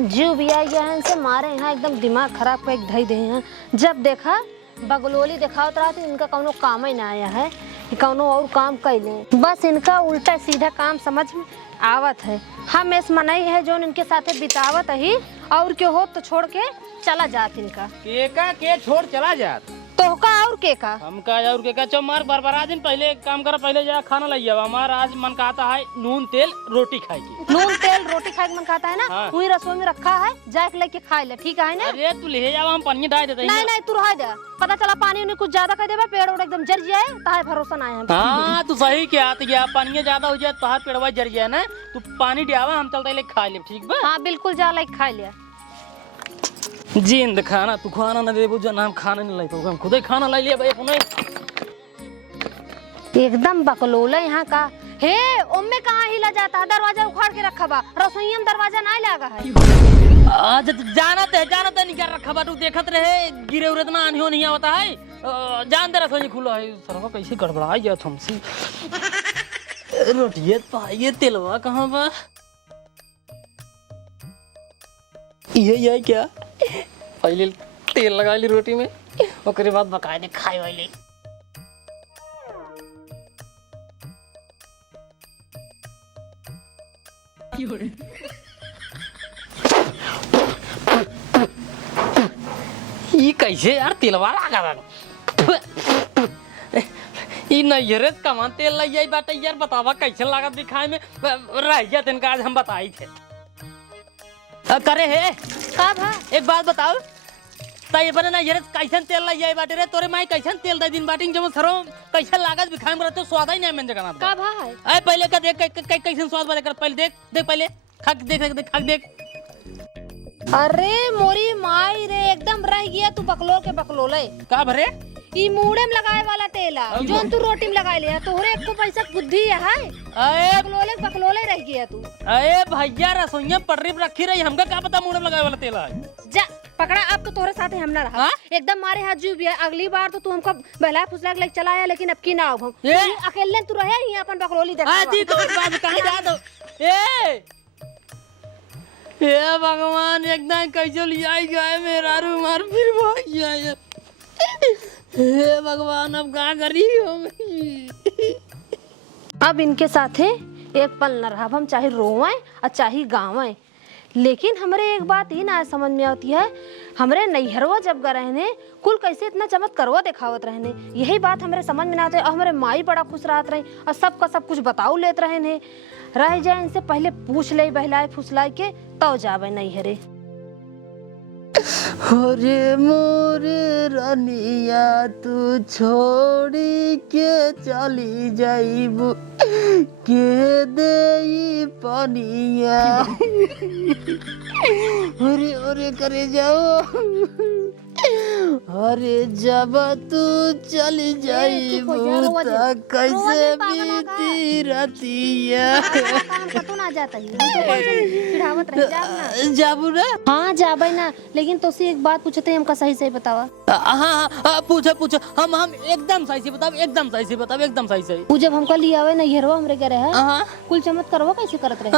एकदम जीव भी आ गया है इनसे, मारे यहाँ एकदम दिमाग खराब का एक ढाई दे हैं। जब देखा बगलोली दिखावत रहा तो इनका कौनो काम ही ना आया है, कौनो और काम कैले, बस इनका उल्टा सीधा काम समझ में आवत है। हम इस मनई है जो इनके साथे बितावत ही, और क्यों हो तो छोड़ के चला जात इनका के छोड़ चला जात तो का और के का हमका और के का चो मार बरबरा दिन पहले एक काम कर, पहले जा खाना लाई जावा। हमारा आज मन कहता है नून तेल रोटी खाए की। नून तेल रोटी खाए के मन खाता है ना, हाँ। वही रसोई में रखा है, जाके लेके खा ले, ठीक है ना। अरे तू ले जावा, हम पानी डाल देते हैं। नहीं नहीं तू रह दे, पता चला पानी उन्हें कुछ ज्यादा कर देबा, पेड़ उड़ एकदम जर जाए, ताहे भरोसा ना है। हाँ तू सही क्या गया, पानी ज्यादा हो जाए तो पेड़वा जर जाए ना, तू पानी डावा, हम चलते ले खा ले, ठीक बा। हाँ बिल्कुल जा लेके खा लिया। जिंद खाना तू खाना ना देबू जन हम खाना नहीं लाइतो, हम खुद ही खाना लाई लिया भाई अपने। एकदम बकलोला यहाँ का हे, ओम्मे कहाँ हिला जाता, दरवाजा उखाड़ के रखा बा, रसोई में दरवाजा नहीं लगा है। आज जानत है नहीं क्या रखा बा, तू देखत रहे गिरे उरे इतना आनी हो नहीं आवता है, जान दे रसोई खुला है, सरवा कैसे गड़बड़ा गया हमसे। रोटिए पाइए तेलवा कहाँ बा, ये क्या पहले तेल लगा ली रोटी में, ओकरे बाद बकायदे खाए वाली। ये कैसे यार तेलवा लगा ई नैहरे कमान तेल लग जाई बाटे यार, बतावा कैसे लागत भी खाए में, रह गया तिनका आज हम बताई थे। करे है का भा एक बात बताओ, तय बने ना यार कैसन तेल लग जाए बाटे रे, तोरे माई कैसन तेल दे दिन बाटिंग जब सरो कैसन लागत भी खाए में रहते, स्वाद ही नहीं मन जगना का भा है। अरे पहले का देख कैसन स्वाद वाले कर, पहले देख पहले खा देख। अरे मोरी माई रे, एकदम रह गया तू बकलोल के बकलोले। का भरे ई मूड़े में लगाए वाला तेला जो तू रोटी में लगाए लिया, तोहरे एक तो पैसा बुद्धि है, अरे बकलोले रह गया तू। अरे भैया रसोईया पटरी पे रखी रही, हमका क्या पता मुंह में लगाए वाला तेल है। जा पकड़ा, अब तो तोहरे साथ हम ना रहा, एकदम मारे हाथ जू भी है। अगली बार तो तू हमको बहला फुसला के लेके चला आया, लेकिन अब की ना हो, अकेले तू रहे ही अपन बकलोली देखा। जी तो बात कहां जा दो, ए भगवान एकदम कैसे लिया गए मेरा रुमार फिर भैया यार, हे भगवान अब क्या करी हो। अब इनके साथे एक पल न रहा, हम चाहे रोवें और चाहे गावें, लेकिन हमरे एक बात ही ना समझ में आती है, हमरे नैहरवा जब ग रहने कुल कैसे इतना चमत्कारवा दिखावत रहने, यही बात हमरे समझ में ना आते। और हमारे माई बड़ा खुश रहत रहे और सबका सब कुछ बताऊ लेत रहे ने, रह जाए इनसे पहले पूछ ले बहलाए फुसलाए के तब जावे नैहरे। अरे मोरे रनिया तू छोड़ी के चली जाइबू के देई पनिया, अरे अरे करे जाओ, अरे जब तू चली जाइबू त कैसे बीती रतिया। तो ना जाता ही चिढ़ावत रह जाब जाबू ना। हाँ जाबे ना, लेकिन तो से एक बात पूछते हमका सही सही बतावा। हाँ पूछो हम एकदम सही से बताओ, एकदम सही से। तू जब हमका लिया आवे नैहरवा हमरे घरे है, कुल चमत्कारवा कैसे करत रहे।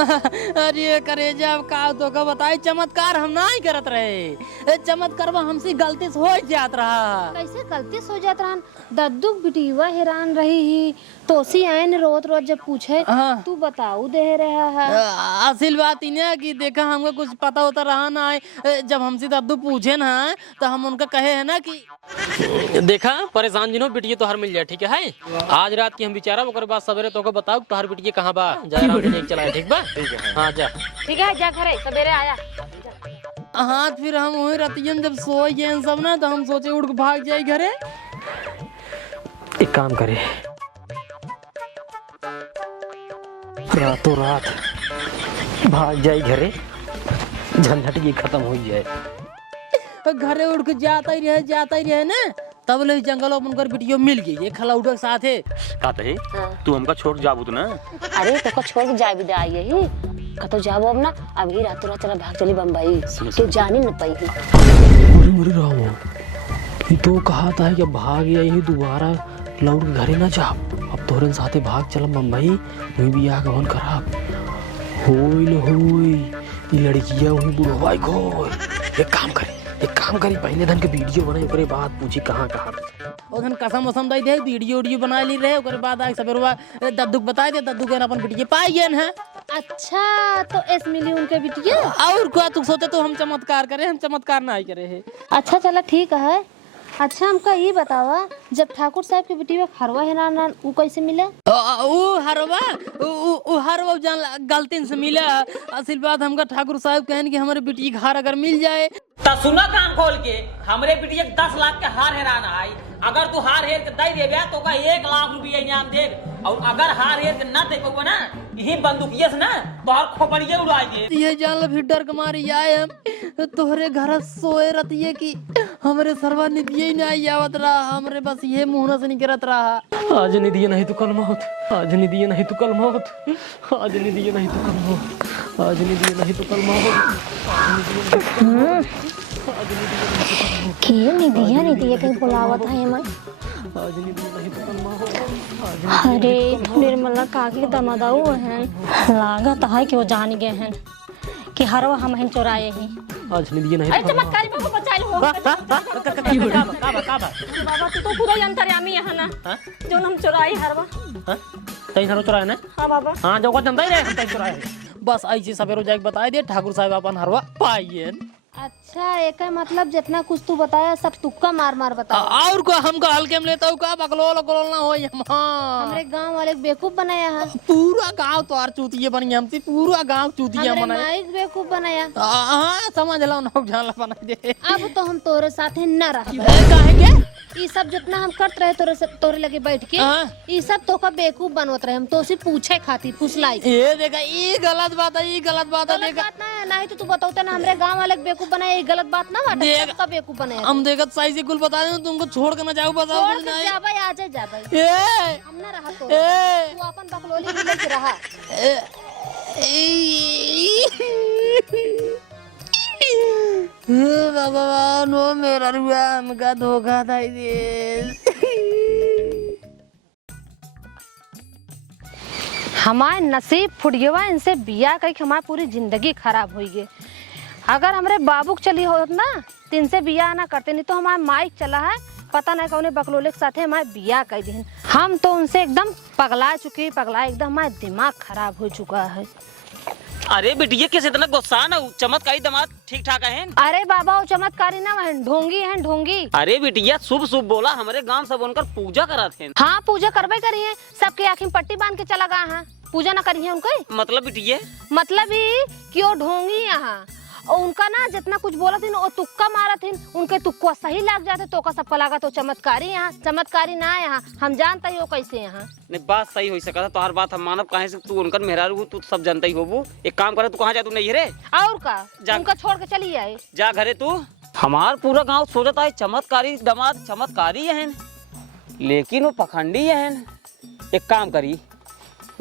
अरे करे जब का तो का बताई, चमत्कार हम नहीं करत रहे, चमत्कारवा हमसे गलती से हो जात रहा। कैसे गलती से हो जात रहा, दद्दू बिटिवा हैरान रही ही, तोसी आयन रोज रोज जब पूछे तू बताऊ दे रहा है। असल बात इन्हें कि देखा हमको कुछ पता होता रहा ना है, जब हमसे दद्दू पूछे ना तो हम उनका कहे है ना कि देखा परेशान जिनो बिटिया तो हर मिल जाए, ठीक है आज रात की हम बिचारा, ओकर बाद सवेरे तो को बताओ तो हर बिटिया कहाँ बा, जा चला ठीक बा। हाँ जा ठीक है, जा घरे सवेरे आया। हाँ फिर हम वही रतियन जब सोए गए सब ना, तो हम सोचे उड़ के भाग जाए घरे। एक काम करे रातों रात भाग जाए घरे, झंझट ये खत्म हो जाए। घरे उड़ के जाता ही रहे ना, तब ले जंगल में वीडियो मिल गई, ये खला उठक साथ है काते तू हमका छोड़ जाबू तो ना। अरे तो को छोड़ के जाए भी आई यही कतो जाबो अब ना, अभी रातों रात चला भाग चली बम्बई, तो जानी न पाई। मर रहा हूँ, ये तो कहा था कि भाग या यही दोबारा लौट के घरे ना जा, अब तोरे साथे भाग चल बम्बई, वही भी आगमन खराब होई लड़कियां वही बुढ़वा को एक काम करी पहले धन के वीडियो बनाई ओकरे बाद पूछी कहाँ ओधन कसम वसम दई दे वीडियो बना ली रहे ओकरे बाद आके सबेरवा दद्दू बताए दे दद्दू के अपन वीडियो पाई गए हैं। अच्छा तो एस मिली उनके बिटिया। और क्या तू सोचे तो हम चमत्कार करे, हम चमत्कार ना ही करे है। अच्छा चला ठीक है। अच्छा हमका ये बतावा जब ठाकुर साहब के बिटिया हरवा है ना वो कैसे मिला? वो हरवा जान गलती से मिला। असल बात हमका ठाकुर साहब कहन कि हमारे बिटिया के हार अगर मिल जाए तो सुना कान खोल के हमरे बिटिया 10 लाख के हार हेराना है। अगर तू हार हेर के दे देबे तो का 1 लाख रुपया इनाम दे। और अगर हार हेर के ना दे को ना यही बंदूकिया से ना तोहर खोपड़िए उड़ाई दे। ये जान लो फिर डर के मारे आए हम तोहरे घर सोए रतिए कि हमरे सरवा निधिये ही नहीं आवत रहा। हमरे बस ये मुंह से निकलत रहा आज निधिये नहीं तो कल मौत, आज निधिये नहीं तो कल मौत, आज निधिये नहीं तो कल मौत, आज निधिये नहीं तो कल मौत। के निधिया कहीं बुलावत है मैं। अरे निर्मला काकी के दमादाऊ हैं, लागत है कि वो जान गए हैं कि हरवा हम हैं चुराए ही। आज निधिये नहीं अरे चमत्कारी बाबू बचा लो। बाबा तू तो पूरा अंतर्यामी है ना जो हम चुराई हरवा। तई हरो चुराए ना? हाँ बाबा। हाँ जो को जनता ही रहे हम तई चुराए। बस ऐसे सवेरो जाके बताए दे ठाकुर साहब अपन हरवा पाइए। अच्छा एक मतलब जितना कुछ तू बताया सब तुक्का मार मार बता। और को हमका हल्के में लेता हूँ का बकलोल बकलोल ना हो। हमरे गांव वाले बेवकूफ बनाया है। पूरा गांव तो चूतिये बनी हमसे, पूरा गांव चूतिया हमरे बनाए। माइक बेवकूफ बनाया। हाँ समझ लो ना जान ला बना दे। अब तो हम तोरे साथे न रह। काहे के ये सब जितना हम करत रहे तोरे लगे बैठ के ये सब तो का बेवकूफ बनवत रहे। हम तो उसे पूछे खातिर फुसलाई। ये देखा ये गलत बात है, ये गलत बात है। गलत बात ना है, नहीं तो तू बताओ ना हमरे गांव वाले बेवकूफ बनाया। ये गलत बात ना बाटे, सबका बेवकूफ बनाया। हम देखत सही से कुल बता दें तुमको छोड़ के ना जाओ बताओ छोड़ कुछ के नहीं। जा भाई आ जा भाई। ए हम ना रहा तो ए तू अपन बकलोली में लेके रहा। भगवान वो मेरा रुआ हमका धोखा था हमारे नसीब फुट गया इनसे बिया कही हमारी पूरी जिंदगी खराब हुई गई। अगर हमारे बाबू चली होत ना तो इनसे बिया ना करते, नहीं तो हमारे माइक चला है पता नहीं कौन बकलोले के साथ हमारे बिया कर दी। हम तो उनसे एकदम पगला चुके, पगला एकदम हमारा दिमाग खराब हो चुका है। अरे बिटिया कैसे इतना गुस्सा ना चमत्कारी दामाद ठीक ठाक है। अरे बाबा वो चमत्कारी ना है, ढोंगी है ढोंगी। अरे बिटिया शुभ शुभ बोला हमारे गांव सब उनकर पूजा करा थे। हाँ पूजा करवे करी है, सबके आँखी में पट्टी बांध के चला गया है। पूजा ना करी है उनके मतलब बिटिया मतलब ही कि वो ढोंगी यहाँ और उनका ना जितना कुछ बोला थी वो तुक्का मारा थी। उनके तुक्का सही लग जाते तो का सबका लगा तो चमत्कारी यहाँ चमत्कारी ना यहाँ। हम जानता ही हो कैसे यहाँ नहीं बात सही हो सका था तो हर बात हम मानव कहे से तू उनकर मेहरारू तू सब जानता ही हो। एक काम करे तू कहाँ जा तू नहीं रे और का उनका छोड़ के चली आए जा घरे तू। हमार पूरा गांव सोचता है चमत्कारी दामाद चमत्कारी है लेकिन वो पखंडी है। एक काम करी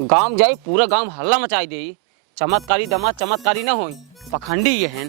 गांव जाई पूरा गांव हल्ला मचाई दे। चमत्कारी दामाद चमत्कारी ना होई पखंडी ये हैं।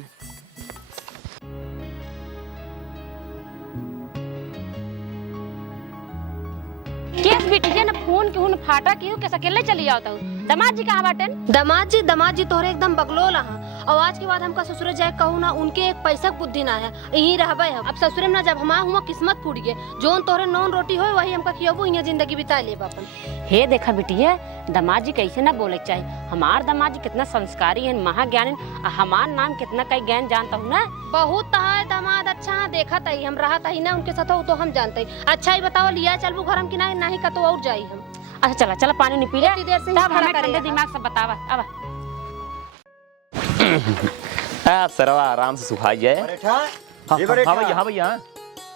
केस बिटिया ना फोन के हुन फाटा क्यों के अकेले चली जाओ तो दामाद जी कहां बाटन? दामाद जी तोहरे एकदम बगलोल है। और आज के बाद हमका ससुरे जाए कहूँ ना उनके एक पैसा बुद्धि ना है यही रहबे हम। अब ससुरे में ना जब हमारा हुआ किस्मत फूट गए जोन तोहरे नॉन रोटी हो वही हमका खियाबू यहाँ जिंदगी बिता ले अपन। हे देखा बिटिया दामाद जी कैसे ना बोले चाहिए। हमार दामाद जी कितना संस्कारी है महाज्ञानी। हमार नाम कितना कई ज्ञान जानता हूँ ना। बहुत है दामाद अच्छा है देखा तही हम रहा तही ना उनके साथ हो तो हम जानते ही। अच्छा ही बताओ लिया चलबू घर हम कि नहीं का तो और जाई हम। अच्छा चला चला पानी नहीं पी ले इतनी देर से ही तब खड़ा हमें करे ठंडे यहाँ। दिमाग से बतावा अब सरवा आराम से सुखाई जाए। हाँ भैया हाँ भैया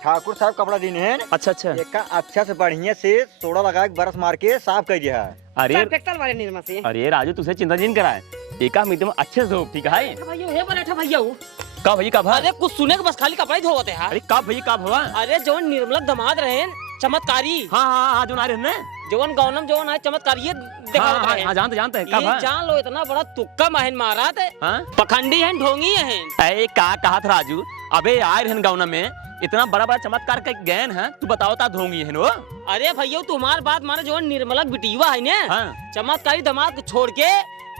ठाकुर साहब कपड़ा दिन है। अच्छा अच्छा एक अच्छा से बढ़िया से सोडा लगा के बरस मार के साफ कर दिया है। अरे राजू तुझे चिंता नहीं कराए एक एकदम अच्छे से धोप ठीक है भैया हे बैठा भैया का भैया का भा अरे कुछ सुने के बस खाली कपड़े धोते हैं। अरे का भैया का भवा अरे जो निर्मला दामाद रहे चमत्कारी हाँ हाँ हाँ जो ना रहे ना जवन गौनम जवन है चमत्कारी देखा हाँ हाँ जानते हैं का भा जान लो इतना बड़ा तुक्का महन मारा थे। हाँ पखंडी है ढोंगी है। अरे का कहा था राजू अबे आए रहन गाँव में इतना बड़ा बड़ा चमत्कार का ज्ञान है तू बताओ ता ढोंगी है नो। अरे भैया तुम्हारी बात माने जो निर्मला बिटिया है ना हाँ चमत्कारी दामाद को छोड़ के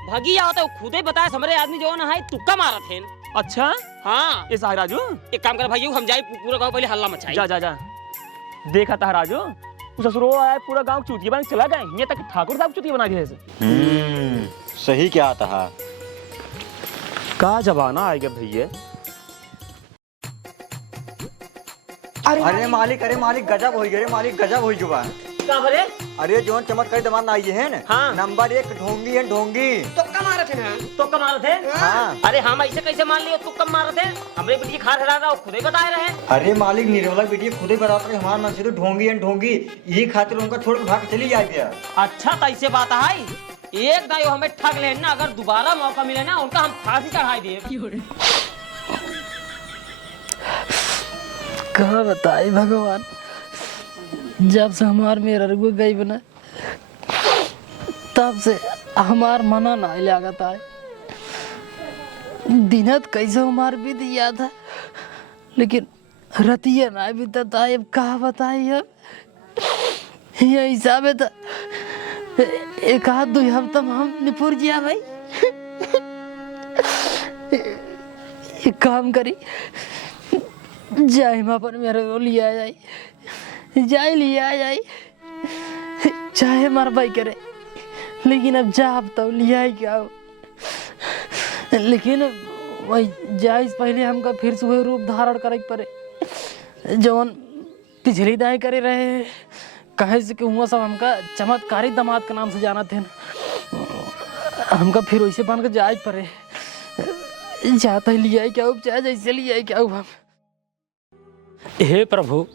भगी आवत है खुदे बताया हमरे आदमी जो है तुक्का मारत है। अच्छा हाँ ये साहे राजू एक काम कर भाई हम जाए पूरा गांव पहले हल्ला मचाई। जा जा जा देखा था राजू ससुरो आया पूरा गांव चूतिया बना के चला गए यहाँ तक ठाकुर साहब चूतिया बना दिए सही क्या था। का जमाना आएगा भैया। अरे मालिक गजब हो गया रे मालिक गजब हो गया। का भरे अरे जोन चमत्कारी दमान आई है ना हाँ। नंबर 1 ढोंगी है ढोंगी। तुक्का मारत है ना तुक्का मारत है। हाँ। अरे हम ऐसे कैसे मान लिए तुक्का मारत है हमरे बेटी खा रहा था खुदे बताए रहे। अरे मालिक निर्मला बेटी खुद ही बताते रहे हमारे मन से तो ढोंगी है ढोंगी यही खातिर उनका छोड़ के भाग के चली जाए गया। अच्छा तो ऐसे बात है एक दायो हमें ठग ले ना अगर दोबारा मौका मिले ना उनका हम फांसी चढ़ाई दे। कहा बताई भगवान जब से हमार मेरा रुको गई बना तब से हमार मना ना लागत है। दिनत कैसे हमार बीत गया था लेकिन रतिया ना बीतता है। अब कहा बताई अब ये हिसाब है तो एक आध दो हफ्ता में हम निपुर गया भाई। एक काम करी जाए अपन मेरे को लिया जाए जाए लिया जाए चाहे मार भाई करे लेकिन अब जा अब तो लिया ही क्या हो। लेकिन वही जाए पहले हमका फिर से वही रूप धारण करे पड़े जौन पिछली दाएँ करे रहे कहे से कि हुआ सब हमका चमत्कारी दामाद के नाम से जाना थे हमका फिर वैसे बन कर जाए पड़े जाता ही लिया क्या चाहे जैसे लिया क्या हम। हे प्रभु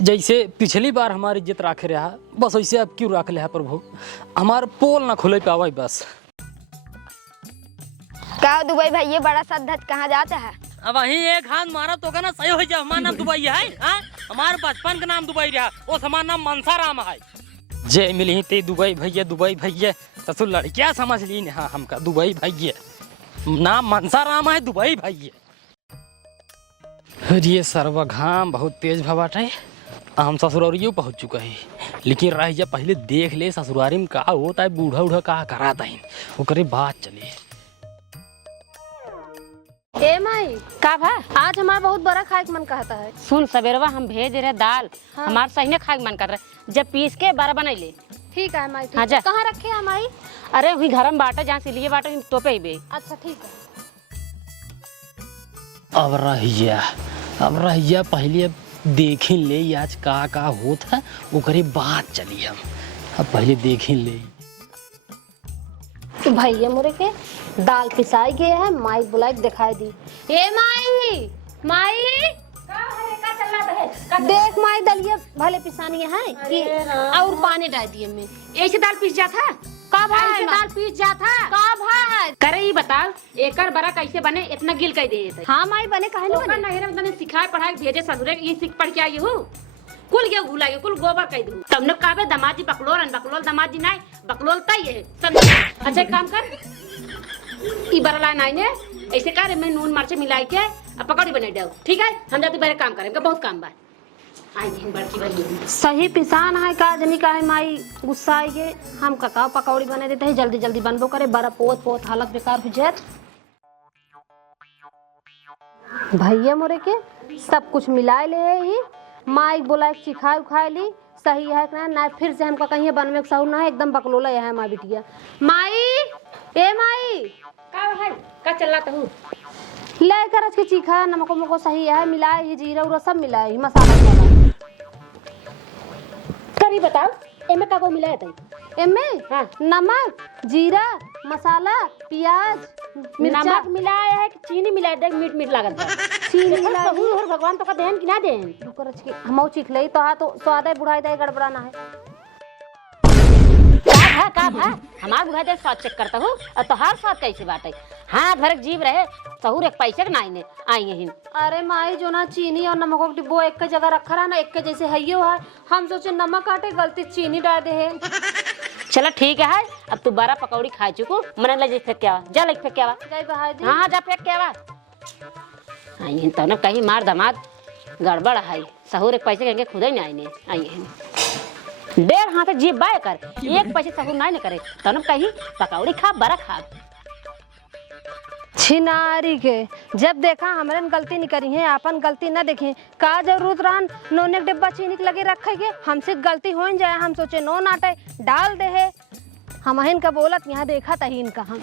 जैसे पिछली बार हमारी इज्जत रखे रहा बस वैसे अब क्यों रख लिया प्रभु हमार पोल ना खुले पावा बस। क्या दुबई भाई ये बड़ा सा धज कहाँ जाता है। अब वही एक हाथ मारा तो ना सही हो जाए। हमारा नाम दुबई है हमारे बचपन का नाम दुबई रहा वो हमारा नाम मनसा राम है। जय मिली ते दुबई भैया ससुर लड़किया समझ ली हाँ हमका दुबई भैया नाम मनसा राम है दुबई भैया। ये सर्व घाम बहुत तेज भवाट है हम ससुरारियों पहुंच चुका है लेकिन रह जा पहले देख ले ससुरारी में का होता है बूढ़ा उढ़ा कहा कराता है वो करे बात चले। ए माई का भा आज हमारा बहुत बड़ा खाए का मन कहता है। सुन सवेरवा हम भेज रहे दाल हाँ। हमार सही ने खाए के मन कर रहे जब पीस के 12 बना ले। ठीक है माई हाँ जा कहाँ रखे हैं माई। अरे वही घर में बाटा जहाँ से लिए बाटा टोपे ही बे। अच्छा ठीक है। अब रहिया पहले अब देखी ले आज का होता है वो करे बात चली हम अब पहले देखी ले। तो भैया मोरे के दाल पिसाई गए है माई बुलाई दिखाई दी। ए माई माई देख माई दलिया भले पिसानी है कि और पानी डाल दिए में ऐसे दाल पीस जाता का भाई दाल पीस जाता का भाई करे ही बता एकर बड़ा कैसे बने इतना गिल कह दे। हाँ माई बने कहे तो नहीं नहर में तने सिखाए पढ़ाई भेजे ससुरे ये सीख पढ़ के आई हूँ कुल के भुलाइए कुल गोबर कह दूँ तब ने कहबे दमाजी बकलोल दमाजी नहीं बकलोल तई है समझ। अच्छा काम कर ई बरला नहीं ने ऐसे कर मैं नून मिर्च मिलाई के पकौड़ी बना दो ठीक है हम जाते बारे काम करेंगे बहुत काम बा आई बड़की बड़ी सही पिसान है का जनी का है माई गुस्सा आई गे हम कका पकौड़ी बना देते हैं जल्दी जल्दी बनबो करे बड़ा पोत हालत बेकार हो जाए। भैया मोरे के सब कुछ मिलाए ले ही माई बोला सिखा उखा ली सही है ना फिर से हमका कहीं बनवे के सहू ना है एकदम बकलोला है माँ बिटिया। माई ए माई का है का चलाता हूँ ले कर के चीखा नमको मको सही है मिलाए ही जीरा उरा सब मिलाए ही मसाला वाला करी बताओ एमे का को मिलाया था एमे हाँ। नमक जीरा मसाला प्याज मिर्चा नमक मिलाया है कि चीनी मिलाया देख मीठ लागत है चीनी मिला और भगवान तो का देन कि ना देन हम चीख लई तो हाँ तो स्वाद है बुढ़ाई दे गड़बड़ाना है का भा हमार बुढ़ाई दे स्वाद चेक करता हूँ और तो हर स्वाद कैसे बात है हाथ भर जीव रहे सहूर एक पैसे के नाई ने आई है। अरे माई जो ना चीनी और नमक का डिब्बो एक के जगह रखा रहा ना एक के जैसे है है हम सोचे नमक काटे गलती चीनी डाल दे है। चलो ठीक है अब तू 12 पकौड़ी खा चुको मन ले फेंक के आवा जा ले फेंक के आवा जाई बहाई दी हाँ जा फेंक के आवा आई तो ना कहीं मार दमाद गड़बड़ है सहूर एक पैसे कहेंगे खुद ही नहीं आई है डेढ़ हाथ जीभ बाय कर एक पैसे सहू नहीं करे तन कहीं पकौड़ी खा बड़ा खा। छिनारी के जब देखा हमरे में गलती नहीं करी है, अपन गलती न देखे का जरूरत रहन नोने के डिब्बा चीनी के लगे रखे के, हमसे गलती हो जाए हम सोचे नो नाटे डाल दे है। हम इनका बोलत यहाँ देखा तही इनका हम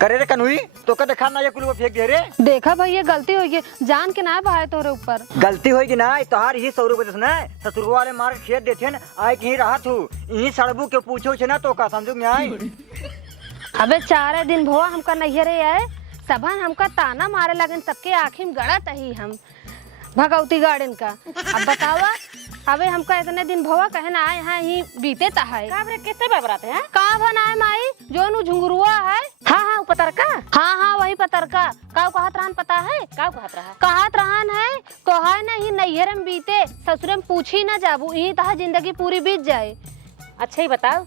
करे रे कन्हुई तो का देखा ना ये कुल फेंक दे रे। देखा भाई ये गलती हुई है, जान के ना बहाए तोरे ऊपर। गलती होगी ना तोहार ही 100 रुपये ना ससुर वाले मार खेत देते न आए कहीं रहा तू यही सड़बू के पूछो छे ना तो का समझ में आई। अबे 4 दिन भोआ हमका नहीं रे आए सबन हमका ताना मारे लगन सबके आँखी में गड़त ही हम भगवती गार्डन का। अब बतावा अबे हमका इतने दिन भोआ कहे ना आए हैं ही बीते तहाय काबरे कितने बबराते हैं का बनाए माई जो नु झुंगरुआ है। हाँ हाँ पतरका हाँ वही पतरका का कहत रहन पता है का कहत रहा कहत रहन है कहा नहीं नैहर में बीते ससुर में पूछी ना जाबू यही तहा जिंदगी पूरी बीत जाए। अच्छा ही बताओ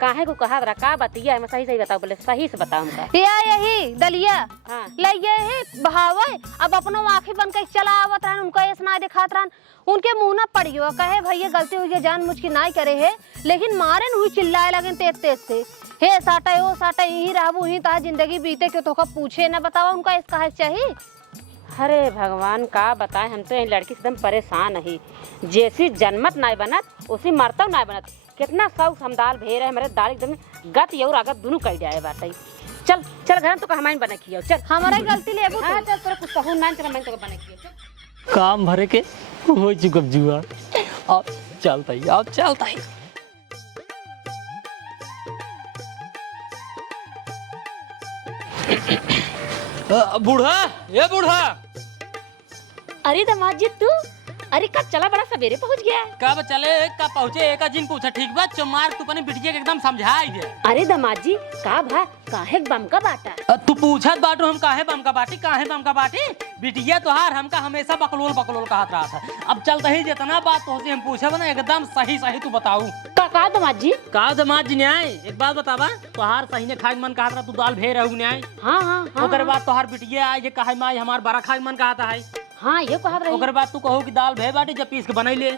काहे को कहा रहा का बतिया है सही सही बताओ बोले सही से बताओ हमका। या यही दलिया हाँ लइये ही बहावे अब अपनो आँखें बन के चला आवत रहन उनका ये सुनाई दिखात रहन उनके मुंह ना पड़ियो कहे भैया गलती हुई है जान मुझ की नाई करे है लेकिन मारे हुई चिल्लाए लगे तेज तेज से हे साटा ओ साटा यही रहबू ही ता जिंदगी बीते के तो का पूछे ना बतावा उनका इस कहे चाहिए। अरे भगवान का बताए हम तो ये लड़की से एकदम परेशान है जैसी जन्मत नाय बनत उसी मरतब नाय बनत कितना शौक हम दाल भेर है हमारे दाल एकदम गत और आगत दोनों कट जाए बाटे। चल चल घर तो हमारे बना किया चल हमारा गलती लेबू हाँ चल तोरा कुछ कहूँ ना चल मैं तो बना किया काम भरे के हो चुकब जुआ अब चलता ही अब चलता ही। बूढ़ा ये बूढ़ा अरे दामाद जी तू अरे कब चला बड़ा सवेरे पहुंच गया कब चले कब पहुँचे एक जिन पूछा ठीक बा चमार तू अपनी बिटिया के एकदम समझाई दे। अरे दामाद जी का भा काहे बम का बाटा तू पूछत बाटू हम काहे बम का बाटी काहे बम का बाटी बिटिया तोहार हमका हमेशा बकलोल बकलोल कहत रहा था। अब चलते ही जितना बात तो हम पूछे ना एकदम सही सही तू बताऊ का दामाद जी का दामाद जी न्याय एक बात बतावा तोहार सही ने खाए मन कहत रहा तू दाल भे रहू न्याय हाँ हाँ ओकर बाद तोहार बिटिया आई जे कहे माई हमार बड़ा खाए मन कहता है हाँ ये कहा रही ओकर बाद तू कहो कि दाल भे बाटी जब पीस के बनई ले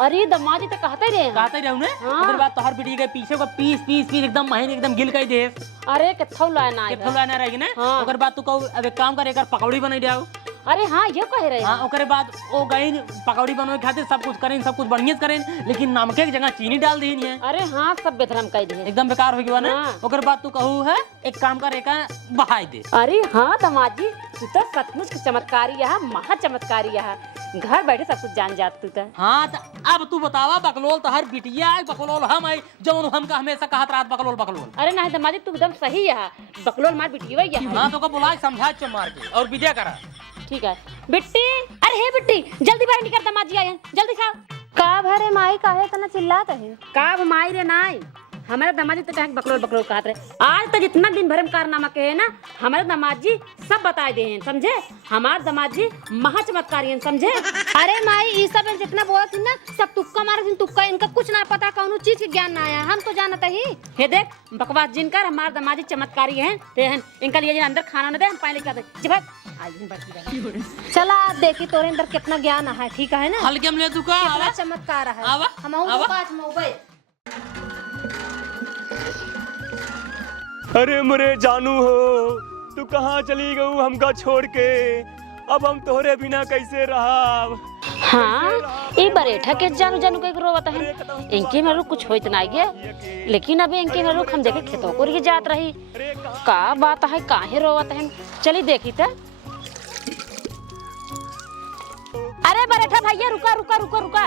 अरे दामाद जी तो कहते रहे कहते रहू ने हाँ। ओकर बाद तोहार बिटिया के पीछे को पीस पीस पीस एकदम महीने एकदम गिल कई दे अरे कथौ लाना के फुला ना रही ने हाँ। ओकर बाद तू कहो अब एक काम कर एकर पकौड़ी बनई जाओ। अरे हाँ ये कह रहे हाँ ओकरे बाद ओ गई पकौड़ी बनवे खातिर सब कुछ करें सब कुछ बढ़िया से करें लेकिन नमके की जगह चीनी डाल दी है अरे हाँ सब बेतरम कह दे एकदम बेकार हो गया ना। हाँ। ओकर बाद तू कहू है एक काम कर एका बहाई दे। अरे हाँ दामाद जी तू तो सचमुच चमत्कारी यहाँ महा चमत्कारी यहाँ घर बैठे सब कुछ जान जात तू तो। हाँ तो अब तू बतावा बकलोल तो हर बिटिया है बकलोल हम है जब हमका हमेशा कहत रात बकलोल बकलोल। अरे नहीं दामाद जी तू एकदम सही है बकलोल मार बिटिया यहाँ हाँ तो को बुला समझा चो मार के और विद्या करा ठीक है बिट्टी अरे हे बिट्टी जल्दी बाहर निकल दामाद जी आए जल्दी खाओ का भरे माई काहे तना चिल्लात है का माई रे नाई हमारे दामाद जी तो कहे बकलोल बकलोल कहते रहे आज तो जितना दिन भर में कारनामा कहे ना हमारे दामाद जी सब बताए दे हैं समझे हमारे दामाद जी महा चमत्कारी हैं समझे। अरे माई ये सब जितना बोलत ना सब तुक्का मारे तुक्का इनका कुछ ना पता कौनो चीज के ज्ञान ना आया हम तो जानत ही हे देख बकवास जिनकर हमारे दामाद जी चमत्कारी हैं ते हैं इनका लिए अंदर खाना न दे हम पहले कर दे जब आज दिन बढ़ती चला आप देखी तोरे अंदर कितना ज्ञान है ठीक है ना हल्के में ले तू का कितना चमत्कार है आवा, हम आवा। पाँच मोबाइल अरे मरे जानू हो तू कहाँ चली गऊ हमका छोड़ के अब हम तोहरे बिना कैसे रहा। हाँ ये बरेठा के जानू जानू के रोवत है इनके में कुछ होइत ना गया लेकिन अभी इनके में हम देखे खेतों को रही जात रही का बात है काहे रोवत है चली देखी तो। अरे बरेठा भैया रुका रुका रुका रुका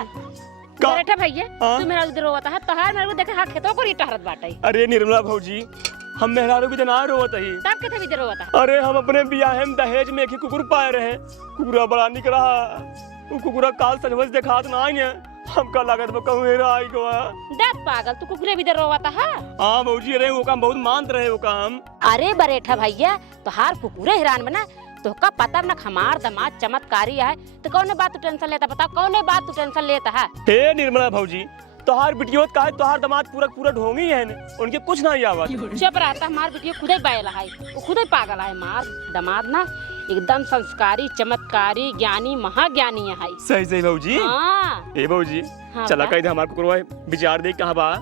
बरेठा भैया तू मेरा उधर रोवत है तहार मेरे को देखे हाँ खेतों को रही टहरत बाटे। अरे निर्मला भौजी हम मेहरारू की जना रोवत ही तब किथे भी रोवत है। अरे हम अपने बियाह में दहेज में एक ही कुकुर पाए रहे कुकुरा बड़ा निक रहा वो कुकुरा काल सजवज देखात ना आई है हमका लागत में कहूँ हेरा आई गवा दस पागल तू कुकुरे भी रोवत है। हाँ भौजी अरे वो काम बहुत मानत रहे वो काम। अरे बरेठा भैया तोहार कुकुरे हैरान बना तो का पता न हमार दामाद चमत्कारी है तो कौन बात तू टेंशन लेता बता कौन बात तू टेंशन लेता है। हे निर्मला भौजी तोहार बिटियों का तोहार दामाद पूरा पूरा ढोंगी है उनके कुछ नहीं आवा चुप रहता हमार बिटिया खुद ही बैला है वो खुद ही पागल है मार दामाद ना एकदम संस्कारी, चमत्कारी, ज्ञानी, महाज्ञानी है। सही सही भौजी। हाँ ए भौजी हाँ, चला बा। कहीं हमारे कुकुरवा विचार दे कहाँ बा।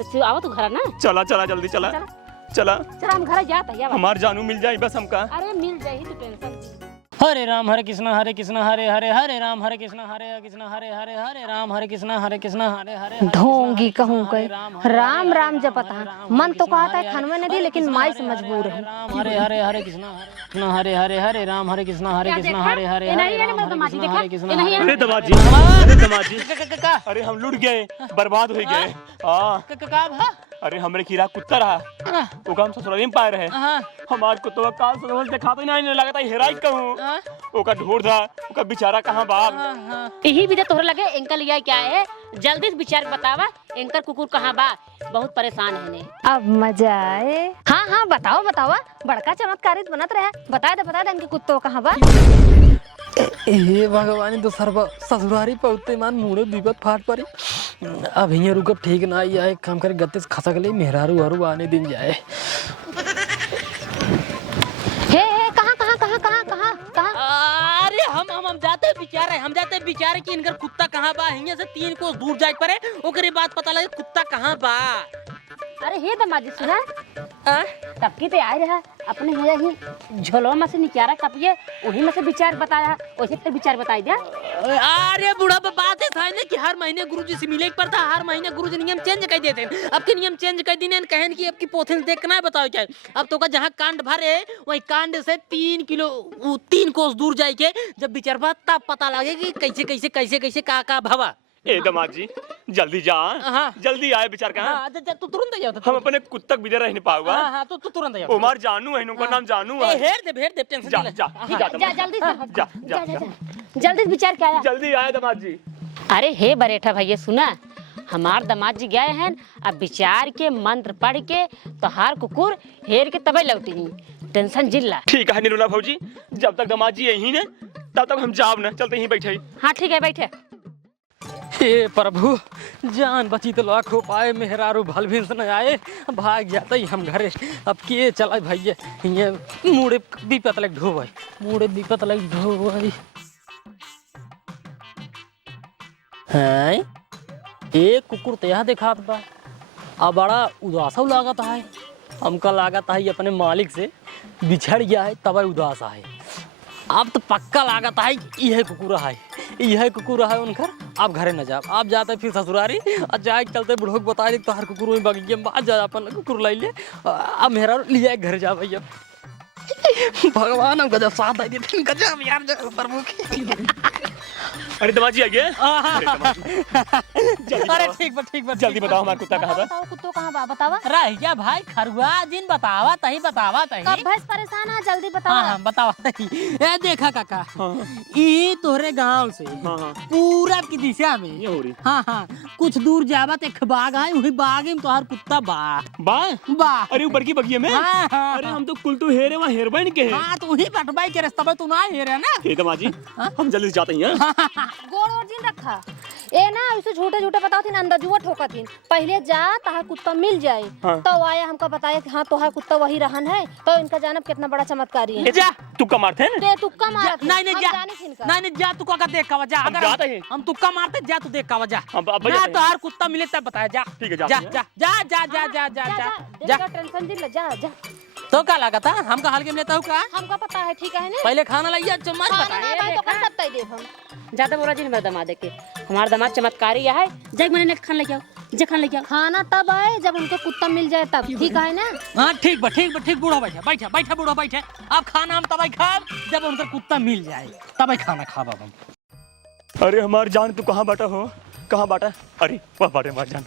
तो आओ तू घर ना। चला चला जल्दी चला चला। चला चल हम घर जाते हैं। हमार जानू मिल जाए बस हमका। अरे मिल जाएगी तो टेंशन। हरे राम हरे कृष्णा हरे हरे हरे राम हरे कृष्णा हरे हरे राम हरे कृष्णा हरे हरे ढोंगी कहूँ कहीं राम राम जपता मन तो कहता है खनवे नदी, लेकिन माई से मजबूर है। हरे कृष्णा हरे राम हरे कृष्णा हरे हरे ये नहीं है ना दमाजी, देखा ये नहीं है अरे ना। दमाजी, अरे दमाजी, अरे हम लुट गए, बर्बाद हो गए। हाँ अरे हमरे खीरा कुत्ता रहा ओका हम ससुराली में पाए रहे। हमार कुत्ता काल ससुराल देखा तो नहीं लगता हेराई कहूं ओका ढूंढ रहा ओका बेचारा कहां बाप। यही भी तोहर लगे एंकर लिया क्या है, जल्दी से विचार बतावा एंकर कुकुर कहाँ बा, बहुत परेशान है ने। अब मजा आए। हाँ हाँ बताओ बताओ, बड़का चमत्कारित बनत रहे। बता दे इनके कुत्तों कहाँ बा। ए भगवान तो सर्व ससुरारी पहुंचते मान मुड़े विपत फाट पड़ी। अब यहाँ रुकब ठीक ना आई है, काम करे गत्ते से खसक ले मेहरारू हरू आने दिन जाए। हे कहाँ अरे हम जाते विचार कि इनकर कुत्ता कहाँ बा। यहाँ से 3 कोस दूर जाए पड़े, ओकरे बाद पता लगे कुत्ता कहाँ बा। अरे हे दमाजी सुना तबकी पे आए रहा अपने है ही झोलो में से निचारा कपिए वही में से विचार बताया, वही से विचार बताई दिया। अरे बूढ़ा बात है कि हर महीने गुरुजी से मिले पड़ता, हर महीने गुरुजी नियम चेंज कर देते हैं। अब के नियम चेंज कर दिने कहन कि अब की पोथन देखना बताओ चाहे। अब तो का जहाँ कांड भरे वही कांड से 3 कोस दूर जाए के जब विचार तब पता लगे कि कैसे का भवा। ए दमाजी जल्दी जा। हाँ। जल्दी आए बेचार कहां। तू तुरंत आ जाओ। हम अपने कुत्ता के बिना रह नहीं पाऊंगा। हाँ तू तुरंत आ जाओ। उमर जानू है उनका नाम जानू है। हेर दे टेंशन जा ले। जा जा जल्दी से जा जा जल्दी से विचार क्या आया। जल्दी आए दमाजी। अरे हे बरेठा भैया सुना, हमार दामाद जी गए हैं, अब विचार के मंत्र पढ़ के तो हार कुकुर हेर के तबे लौटी नहीं, टेंशन जिल्ला। ठीक है निर्मला भौजी, जब तक दमाजी यही ने तब तक हम जाब ना, चलते यहीं बैठे। हाँ ठीक है बैठे। हे प्रभु जान बची तो लाखों पाए, मेहरारू भल भी न आए, भाग जाता ही हम घरे। अब के चला भैया ये मुड़े विपत लग ढोबई, मुड़े विपत लग ढोबई। हैं एक कुकुर तया दिखात बा, अब बड़ा उदासा लागत है। हमका लागत है अपने मालिक से बिछड़ गया है तब उदास है। अब तो पक्का लागत है यह कुकुर है उनकर। आप घरे न जाओ, आप जाते फिर ससुरारी और जाए चलते बुढ़ोक बता दी तो हर कुकुर में बगिए में बात जा अपन कुकुर लाई ले। अब मेरा लिया घर जा भैया। भगवान हम गजब साथ आई थी, गजब यार प्रभु की। अरे दमाजी आ गए। अरे ठीक बा जल्दी बताओ हमारा कुत्ता कहाँ था। बताओ कुत्तों कहाँ बा बतावा। रहिया भाई खरुआ जिन बतावा तही कब भैंस परेशान है जल्दी बताओ। हाँ बतावा तही। ए देखा काका ई तोहरे गांव से पूरब की दिशा में ये हो रही। हाँ कुछ दूर जावा तो एक बाग है, वही बाग में तोहार कुत्ता बा। अरे ऊपर की बगिया में। हाँ। अरे हम तो कुल तो हेरे वहाँ हेरबन के हैं। हाँ तो वही बटबाई के रास्ता में तू ना हेरे ना। हे दमाजी हम जल्दी से जाते हैं। गोड़ और जिन रखा ए ना ऐसे झूठे बताओ थी अंदर जुआ ठोका थी। पहले जा तहार कुत्ता मिल जाए। हाँ। तो आया हमको बताया कि हाँ तोहार कुत्ता वही रहन है, तो इनका जानब कितना बड़ा चमत्कारी है। जा तुक्का मारते हैं ना। ते तुक्का मारा थी। नहीं हम जा जाने थी इनका। नहीं जा तू का देख का जा। अगर जाते हैं। हम तुक्का मारते जा तू देख का जा। अब ना जाते हैं। तोहार कुत्ता मिले तब बताया जा। ठीक है, जा जाते हैं। जा जा जा जा जा जा जा जा जा। टेंशन दिल जा जा। तो क्या लगा था हमका हाल के लेता हूँ का। हमको पता है ठीक है ना। पहले खाना लाइए चम्मच खाना बताए। ना भाई तो कर सकता ही देव हम। ज्यादा बोला जी मेरा दामाद के, हमारा दामाद चमत्कारी है। जग मैंने खान लेके आओ, जे खान लेके आओ। खाना तब आए जब उनको कुत्ता मिल जाए तब, ठीक है ना। हाँ ठीक बूढ़ा बैठे बूढ़ा बैठे। अब खाना हम तब खाब जब उनका कुत्ता मिल जाए तब खाना खाब हम। अरे हमार जान तू कहाँ बाटा हो, कहाँ बाटा। अरे वह बाटे हमार जान।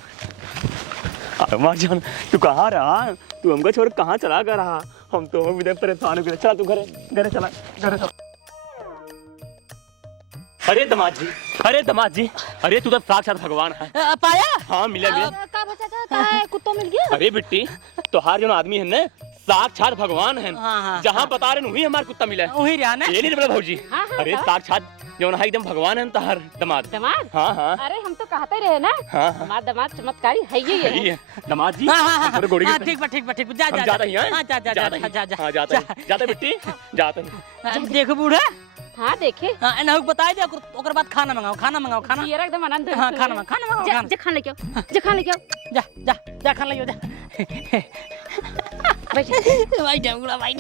हमार जान तू कहाँ रहा, तू हमको छोड़ कहाँ चला गया रहा। हम तो हम इधर परेशान हो गए। चला तू घरे चला। अरे दमाद जी अरे तू तो साक्षात भगवान है। पाया हाँ मिला। का बचा था कुत्ता मिल गया। अरे बिट्टी तो हर जो आदमी है ना साक्षात भगवान है। हाँ। जहाँ बता रहे वही हमारा कुत्ता मिला है। वही रहा ना। ये नहीं बोला भौजी। हाँ, अरे साक्षात जो ना एकदम भगवान है तार दामाद। दामाद? हाँ हाँ अरे हम तो कहते रहे ना हाँ। हमारा दामाद चमत्कारी है ही है। यही है दामाद जी। हाँ, गोड़ी ठीक बा ठीक बा ठीक बा जा हम जा जाते हैं हाँ, जा जा जा जाते हैं। जा जा हाँ जाते हैं जाते हैं बिट्टी जाते हैं। देखो बूढ़ा हाँ देखे नहुक बताई दे ओकर बाद खाना मंगाओ खाना ये एकदम आनंद है। हाँ खाना मंगाओ जा खाना लेके आओ जा खाना लेके आओ। जा जा जा खाना लियो जा भाई बूढ़ा भाई।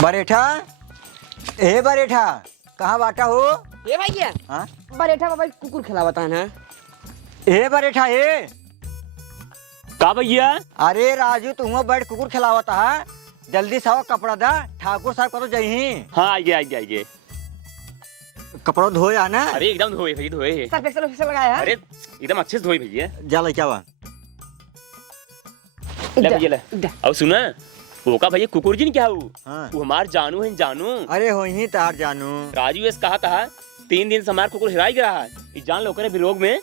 बरेठा ए बरेठा कहाँ बाटा हो? ये भैया हाँ बरेठा बाबा कुकुर खिलावता है ना। ए बरेठा ए। का भैया? अरे राजू तुम बैठ कुकुर खिलावता है, जल्दी सावा कपड़ा दा, ठाकुर साहब करो जही। हाँ आइए। कपड़ा धोया ना? अरे एकदम धोए भैया धोए। सर पे लगाया है। अरे एकदम अच्छे से धोए भैया। जा ले क्या ले भैया ले। और सुना वो का भैया कुकुर जी ने क्या हुआ? हाँ। वो हमार जानू है जानू। अरे हो ही तार जानू। राजू ऐसे कहा था 3 दिन से हमारा कुकुर हिराई गिरा है। इस जान लोगों ने विरोग में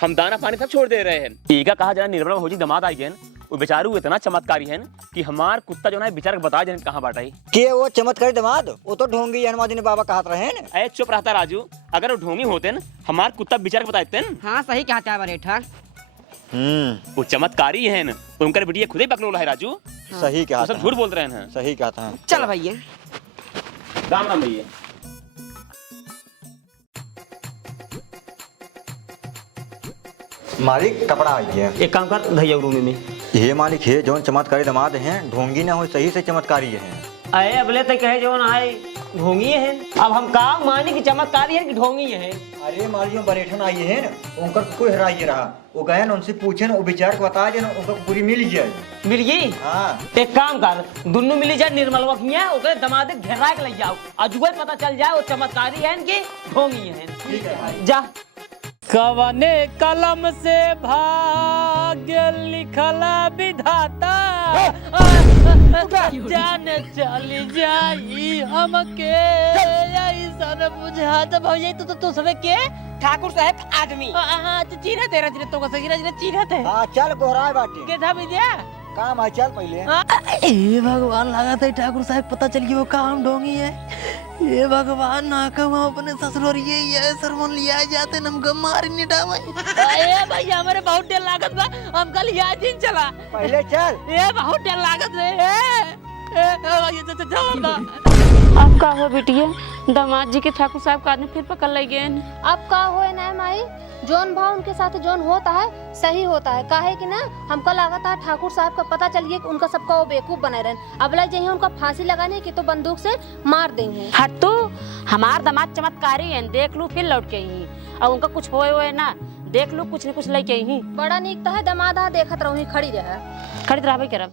हम दाना पानी सब छोड़ दे रहे हैं। ईका कहा जरा निर्मला हो जी दामाद आई गए वो बेचारू इतना चमत्कारी है कि हमार कुत्ता जो है बेचारा बता जन कहाँ बाटाई के वो चमत्कारी दामाद वो तो ढोंगी हनुमान बाबा कहत रहे न। ऐ चुप रहता राजू, अगर वो ढोंगी होते न हमार कुत्ता बेचारा बताते न। हाँ सही कहता है बरेठा। वो चमत्कारी है न, उनकर बिटिया खुद ही पकड़ोला है राजू। सही वो सब कहता झूठ बोल रहे हैं। सही कहता है। चल भैया राम राम भैया। मालिक कपड़ा आई है। एक काम कर भैया रूम में ये मालिक है जौन चमत्कारी दामाद हैं, ढोंगी ना हो सही से चमत्कारी है। अरे अबले तक कहे जो ना है ढोंगी है। अब हम का मानी की चमत्कारी है कि ढोंगी है। अरे मालिक में बरेठन आई है न, उनका कुकुर हेराई रहा, वो गए न उनसे पूछे न, वो बेचार को बता दे न, उनका कुकुरी मिल जाए। मिल गई। हाँ एक काम कर दोनों मिली जाए निर्मल वखिया ओकरे दमाद घेरा के ले जाओ अजुए पता चल जाए वो चमत्कारी है कि ढोंगी है। ठीक है भाई। जा कवने कलम से भाग्य लिखला विधाता जान चली जाई हमके ऐसा बुझाता भैया तो सबे के ठाकुर साहब आदमी चीरा तेरा चिरे तो चीरा थे हाँ चल गोहराए बाटी के था भैया काम है, चल पहले। ए भगवान लगा था ठाकुर साहब पता चल गया वो काम ढोंगी है। ये भगवान ना हम अपने ससुर ये सरमन लिया जाते न हमको मार नहीं डावे। ए भाई हमारे बहुत डर लागत बा, हम कल यहाँ दिन चला पहले चल। ए बहुत डर लागत रे ये तो अब का हो बिटिया दामाद जी के ठाकुर साहब का आदमी फिर पकड़ ले गए। अब का होए ना माई, जोन भाव उनके साथ जोन होता है सही होता है। काहे कि ना हमको लागत है ठाकुर साहब का पता चल गया कि उनका सबका वो बेवकूफ बने रहे। अब लग जाइए उनका फांसी लगाने की तो बंदूक से मार देंगे। हट्टू हमार दामाद चमत्कारी है, देख लू फिर लौट के ही और उनका कुछ होए ना देख लू कुछ न कुछ लेके ही। बड़ा नीक है दामाद देखत रहूं खड़ी रहे खरीद रहा करब।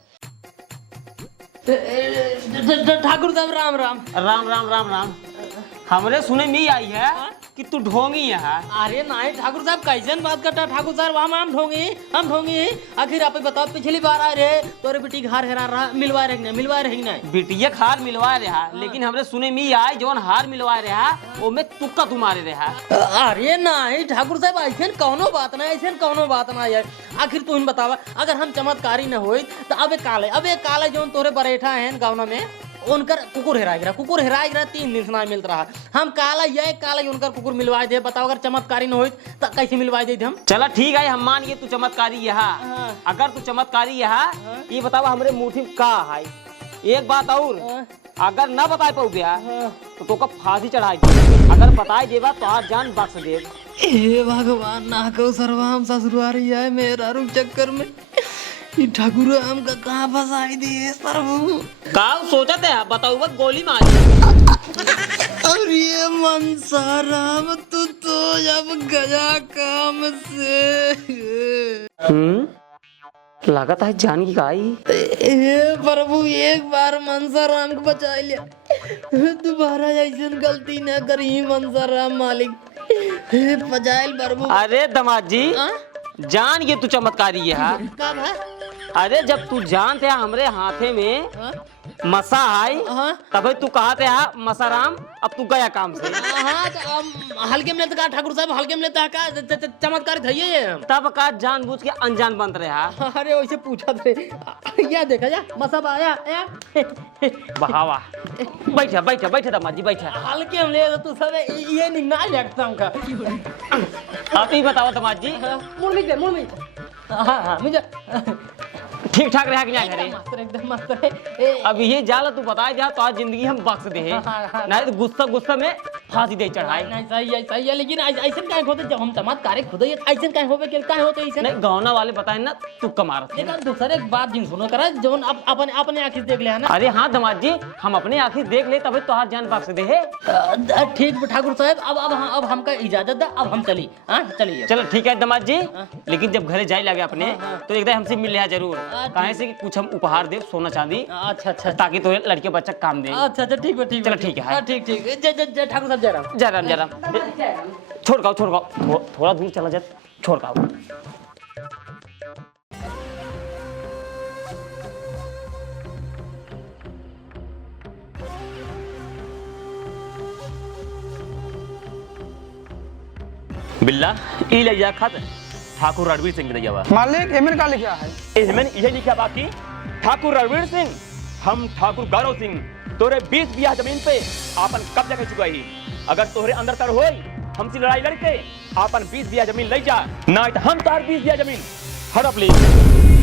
ठाकुर साहब राम राम राम राम राम राम। हमरे सुने में आई है कि तू ढोंगी है। अरे नहीं ठाकुर साहब कैसे बात करता ठाकुर साहब हम ढोंगी आखिर आप बताओ पिछली बार आए रहे तोरे बेटी घर हेरा रहा मिलवा रहे नहीं बिटिया हार मिलवा रहा लेकिन हमरे सुने में आई जौन हार मिलवा रहा वो में तुक्का तुम्हारे रहा। अरे नहीं ठाकुर साहब ऐसे कौनो बात ना यार। आखिर तू बतावा अगर हम चमत्कारी न होई तो अबे काले जौन तोरे बरेठा है गाँव में उनकर कुकुर हेरा गिरा 3 दिन से ना मिल रहा। हम काला उनकर कुकुर मिलवा दे। बताओ अगर चमत्कारी न होई तो कैसे मिलवा दे हम। चला ठीक है हम मान गए तू चमत्कारी यहाँ। अगर तू चमत्कारी यहाँ ये बतावा हमरे मुट्ठी का है। एक बात और अगर न बता पाऊ गया तो का फांसी चढ़ाई अगर बताई देवा तो आज जान बख्श दे। हे भगवान ना को सर्वाम ससुरारी है मेरा रुक चक्कर में ठाकुर हमका कहाँ फंसाई दिए सरबू का सोचते है बताऊ गोली मार। अरे मनसाराम तू तो जब गया काम से लागत है जान की गाई। हे प्रभु एक बार मनसाराम को बचा लिया दोबारा ऐसी गलती न करी मनसाराम मालिक हे बचाइल प्रभु। अरे दमाद जी जान ये तू चमत्कारी है। अरे जब तू जानते हमरे हाथे में मसा है हाँ तभी तू कहा थे मसाराम, अब तू गया काम से। हाँ तो हल्के में लेते का ठाकुर साहब, हल्के में लेता का चमत्कार थे ये हम। तब का जानबूझ के अनजान बनत रहा। अरे वैसे पूछा थे या देखा जा मसाब आया वाह वाह, बैठा बैठा बैठा दामाद जी बैठा। हल्के में ले तू सब ये नहीं ना लगता हमका। आप ही बताओ दामाद जी, मुड़ में हाँ मुझे ठीक ठाक रहा कि नहीं घरे? एकदम मस्त है। अब ये जाला तू बताए जा तो आज जिंदगी हम बख्श दे है, नहीं तो गुस्सा गुस्सा में फांसी दे चढ़ाए। नहीं सही है लेकिन ऐसे काहे होते जब हम चमत्कार खुद ही ऐसे काहे होवे के काहे होते ऐसे? नहीं गौना वाले बताए ना तू कमार थे। लेकिन दूसरे एक बात जिन सुनो करा जोन अपने अपने आंखें देख ले है ना। अरे हाँ दामाद जी, हम अपने आंखें देख ले तभी तो जान बख्श दे है। ठीक ठाकुर साहब, अब हमका इजाजत दे, अब हम चली। हाँ चलिए चलो ठीक है दामाद जी, लेकिन जब घरे जाए लगे अपने तो एक दिन हमसे मिल लिया जरूर, कहे से कि कुछ हम उपहार दे, सोना चांदी, अच्छा ताकि तो लड़के बच्चा काम दे। अच्छा ठीक है चलो ठीक है। ठीक जय ठाकुर साहब जय राम। जय राम जय राम। छोड़ गाओ थोड़ा दूर चला जा, छोड़ गाओ। बिल्ला ई ले जा खत ठाकुर रणवीर सिंह ने जवाब। मालिक एमन का लिखा है? इसमें यही लिखा बाकी ठाकुर रणवीर सिंह, हम ठाकुर गौरव सिंह तोरे 20 बीघा जमीन पे आपन कब्जा कर चुका ही। अगर तोहरे अंदर तर होई हमसे लड़ाई लड़के आपन 20 बीघा जमीन ले जा, ना तो हम तार 20 बीघा जमीन हड़प ले।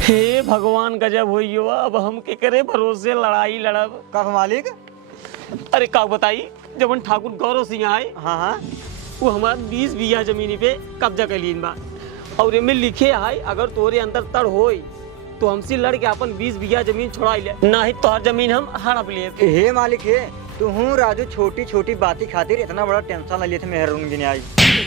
हे भगवान गजब होइयो, अब हम के करे भरोसे लड़ाई लड़ब। कब मालिक? अरे का बताई, जब ठाकुर गौरव सिंह आए हाँ वो हमारा 20 बीघा जमीन पे कब्जा कर लीन बा, और इनमें लिखे है अगर तोरे अंदर तड़ होई तो हमसे लड़ के अपन 20 बीघा जमीन छोड़ाई ले, ना ही तोहर जमीन हम हड़प लिए। हे मालिक हे, तू हूँ राजू छोटी छोटी बाती खातिर इतना बड़ा टेंशन ले थे मेहरून गिने आई।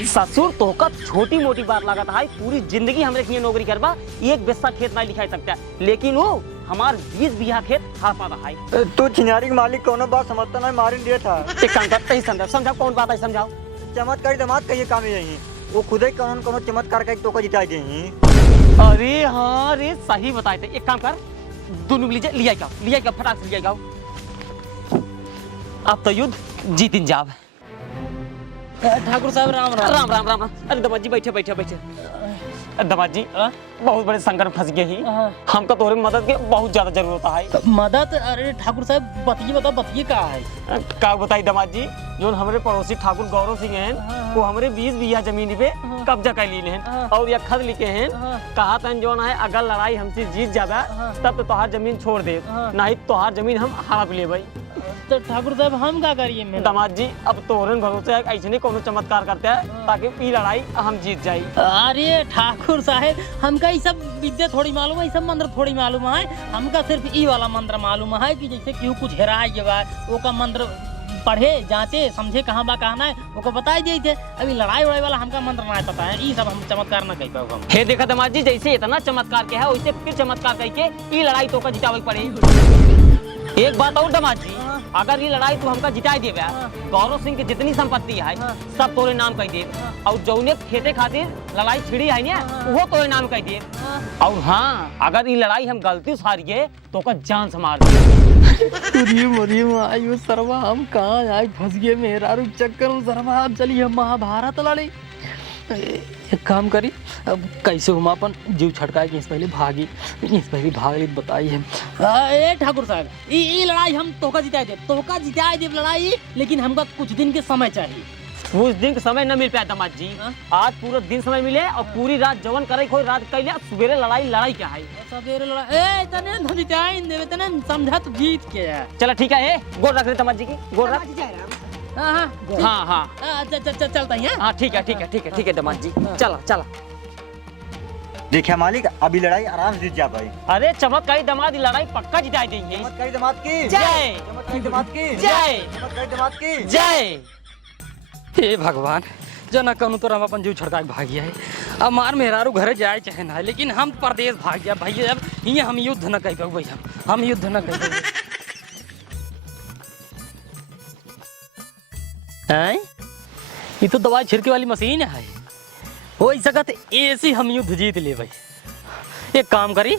ससुर तोहका छोटी मोटी बात लागत है, पूरी जिंदगी हमरे किए नौकरी करबा, एक बिस्सा खेत नहीं लिखा सकता, लेकिन वो हमार 20 बीघा खेत हड़पा रहा है। तू छिनारी के मालिक कोनो बात समझता नहीं, मारिन दिया था। एक काम कर, तही समझाओ कौन बात है, समझाओ। चमत्कारी दामाद कहिए काम यही, वो खुद ही कोनो चमत्कार का तो जिता गई। अरे हाँ रे सही बताए थे, एक काम कर दोनों लिया क्या फटाक से लिया जाओ, अब तो युद्ध जीतिन जाब। ठाकुर साहब राम राम। राम राम राम। अरे दामाद जी बैठे बैठे बैठे। दामाद जी बहुत बड़े संकट में फंस गए ही, हमको तोहरे मदद के बहुत ज्यादा जरूरत है। मदद? अरे ठाकुर साहब बतिए का है? का बताई दामाद जी, जो हमारे पड़ोसी ठाकुर गौरव सिंह हैं वो हमारे 20 बीघा जमीन पे कब्जा कर लिए हैं, और यह खत लिखे हैं, कहा था जो है अगर लड़ाई हमसे जीत जाता तब तो तोहार जमीन छोड़ दे, नहीं तोहार जमीन हम हड़प ले भाई। तो ठाकुर साहब हम क्या करिए? दामाद जी अब तोहरे भरोसे ऐसे नहीं कोनो चमत्कार करते हैं ताकि ये लड़ाई हम जीत जाए। अरे ठाकुर साहब हमका ये सब विद्या थोड़ी मालूम है, ये सब मंत्र थोड़ी मालूम है, हमका सिर्फ ई वाला मंत्र मालूम है कि जैसे केहू कुछ हेरा गया वो का मंत्र पढ़े जांचे समझे कहाँ बा कहाँ है वो को बताई दी थे। अभी लड़ाई वड़ाई वाला हमका मंत्र ना पता है, ये सब हम चमत्कार ना कह पाओ। हे देखा दामाद जी, जैसे इतना चमत्कार के है वैसे फिर चमत्कार करके ये लड़ाई तो का जितावे पड़े। एक बात और दामाद जी, अगर ये लड़ाई तू हमका जिता देगा, गौरव सिंह की जितनी संपत्ति है सब तोरे नाम कह दे, और जौने खेते खातिर लड़ाई छिड़ी है ना वो तोरे नाम कह दे, और हाँ अगर ये लड़ाई हम गलती से हारिए तो का जान से मार दे। आयु सरवा हम कहाँ आए फंस गए मेहरारू चक्कर में सरवा। अब चलिए हम महाभारत लड़ी। एक काम करी, अब कैसे हम अपन जीव छटकाए कि इस पहले भाग ली बताई है। ए ठाकुर साहब ये लड़ाई हम तोका जिताए दे लड़ाई, लेकिन हमका कुछ दिन के समय चाहिए। कुछ दिन का समय न मिल पाया दामाद जी, आज पूरा दिन समय मिले और पूरी रात जवन करे कोई रात कैले, सवेरे लड़ाई क्या है? सवेरे लड़ाई ए तने हम जिताए देवे तने समझत जीत के है। चला ठीक है, गोर रख ले दामाद जी की, गोर रख। हाँ चलता है। हाँ ठीक है दामाद जी, चला। देखिए मालिक अभी लड़ाई आराम से जीत जा भाई। अरे चमत्कारी दामाद लड़ाई पक्का जिता देंगे। चमत्कारी दामाद की जय, चमत्कारी दामाद की जय, चमत्कारी दामाद की जय। हे भगवान, जना कहूँ तो हम अपन जीव छड़का भाग गया है। अब मार मेहरारू घरे जाए चाहे ना, लेकिन हम परदेश भाग गया भैया। अब ये हम युद्ध न कह पाऊ भैया, हम युद्ध न कह पाऊ। ये तो दवाई छिड़के वाली मशीन है, हो सकत ऐसे हम युद्ध जीत ले भाई। एक काम करी,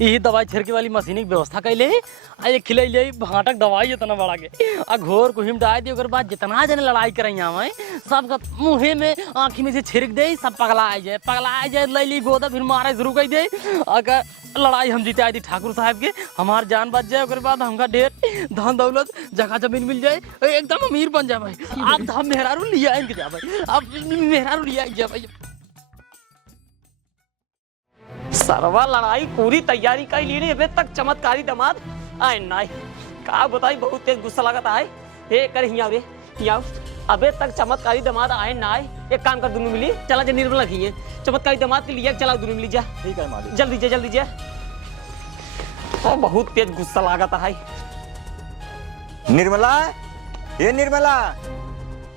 यही दवाई छिड़के वाली मशीन की व्यवस्था कैले आ एक खिले ले भाटक दवाई इतना बड़ा के आ घोर कुहिम डाल दे, ओकर बाद जितना जन लड़ाई करई आवे सबका मुंहे में आँखी में से छिड़क दे, सब पगला आ जाए लैली गोदा फिर मारे शुरू कर दे। अगर लड़ाई हम जीते आई थी ठाकुर साहब के, हमार जान बच जाए, ओकर बाद हमका ढेर धन दौलत जगह जमीन मिल जाए, एकदम अमीर बन जाए भाई। आप तो हम मेहरारू लिया इनके जा भाई, आप मेहरारू लिया जा भाई। सरवा लड़ाई पूरी तैयारी कर ली नहीं, अबे तक चमत्कारी दामाद आए नाई का बताई, बहुत तेज गुस्सा लगता है। हे कर हिया रे हिया, अबे तक चमत्कारी दामाद आए नाई। एक काम कर, दोनों मिली चला जा, निर्मला की है चमत्कारी दामाद के लिए, चला दोनों मिली जा। ठीक है मालिक, जल्दी जा। और बहुत तेज गुस्सा लगता है। निर्मला, ये निर्मला,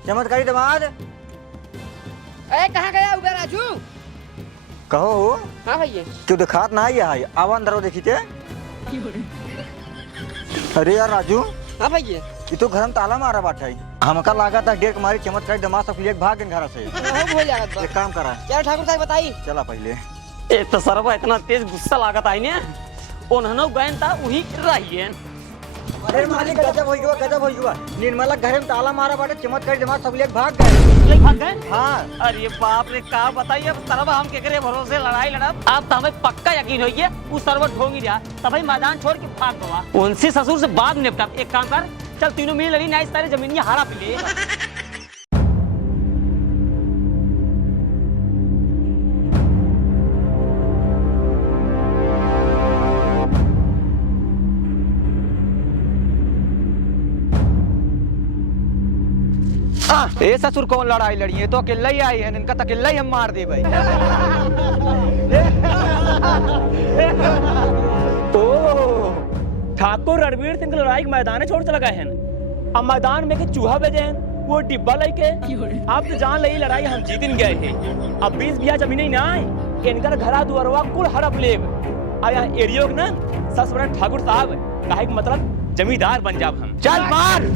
चमत्कारी दामाद। ए कहाँ गया उबे राजू? कहो हाँ भैया। क्यों दिखात ना है, आवा अंदर देखी थे। अरे यार राजू, हाँ भैया। ये तो घर में ताला मारा बाटा है, हमका लगा था डेढ़ मारी चमत्कारी दामाद सब लेके भाग गए घर से। हो जाएगा। एक काम करा, चल ठाकुर साहब बताई। चला पहले। ए तो सरवा इतना तेज गुस्सा लगता है ना, उन्होंने गए था वही रही है। अरे मालिक गजब हो गया। निर्मला घर में ताला मारा बाटे, चमत्कारी दामाद सब लेके भाग गए। हाँ। अरे बाप रे, का बताइए सरवा हम केकरे भरोसे लड़ाई लड़ब। आप तो हमें पक्का यकीन हो गया वो सरवा ढोंगी रहा, तभी मैदान छोड़ के भाग गवा। उनसे ससुर से बाद में निपटा। एक काम कर, चल तीनों मिल लड़ी ना, सारे जमीन हारा पी ले। ए ससुर कौन लड़ाई लड़ी है, तो अकेला ही आई है, इनका तो अकेला ही हम मार दे भाई। ठाकुर रणवीर सिंह लड़ाई के मैदान छोड़ चला गए हैं। अब मैदान में के चूहा बजे हैं, वो डिब्बा लेके आप तो जान लगी लड़ाई हम जीत गए थे। अब 20 बिया जमीन ही ना आए, इनका घरा दुआरवा कुल हड़प लेब। आया एरियो ना सस बड़ा ठाकुर साहब काहे के मतलब जमींदार बन जाब हम। चल मार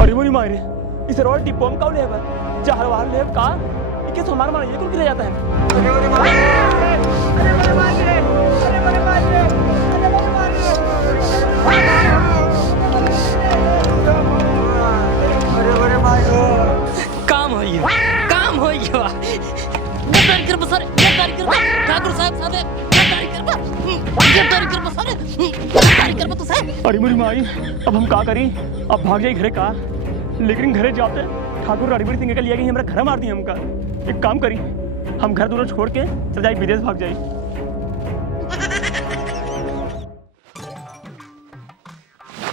अरे मोरी मारे इस रोड डिब्बो में काउ लेब चार बार लेब का इके तो हमार मार ये कुल ले जाता है। काम हो गया गद्दारी कर बसरे, गद्दारी कर ठाकुर साहब साथे, गद्दारी कर बसरे, गद्दारी कर तो साहब। अरे मेरी माई, अब हम का करी? अब भाग जाए घरे का, लेकिन घरे जाते ठाकुर रणवीर सिंह के लिए गई हमरा घर मार दी हमका। एक काम करी, हम घर दोनों छोड़ के चल जाए विदेश भाग जाए।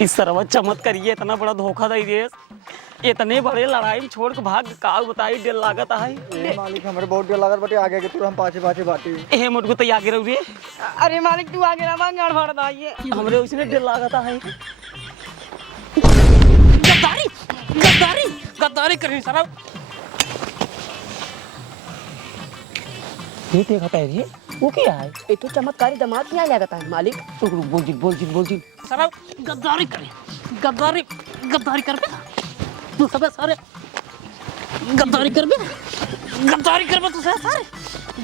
इस सरवा चमत्कारिये इतना बड़ा धोखा दे दिए, इतने बड़े लड़ाई में छोड़ के भाग का बताई डर लागत है। मालिक हमारे बहुत डर लागत बाटे, आगे के तू हम पाछे बाटी। ए मुझको तो आगे रहो रे। अरे मालिक तू आगे ना मांगड़ भर दाइए। हमरे उसने डर लागत है। गद्दारी करी सारा। ये देखता है रे, वो क्या है? ये तो चमत्कारी दामाद नहीं आ जाता है मालिक। बोल जी सारा गद्दारी करी, गद्दारी कर बे तू सब सारे, गद्दारी कर बे तू सारे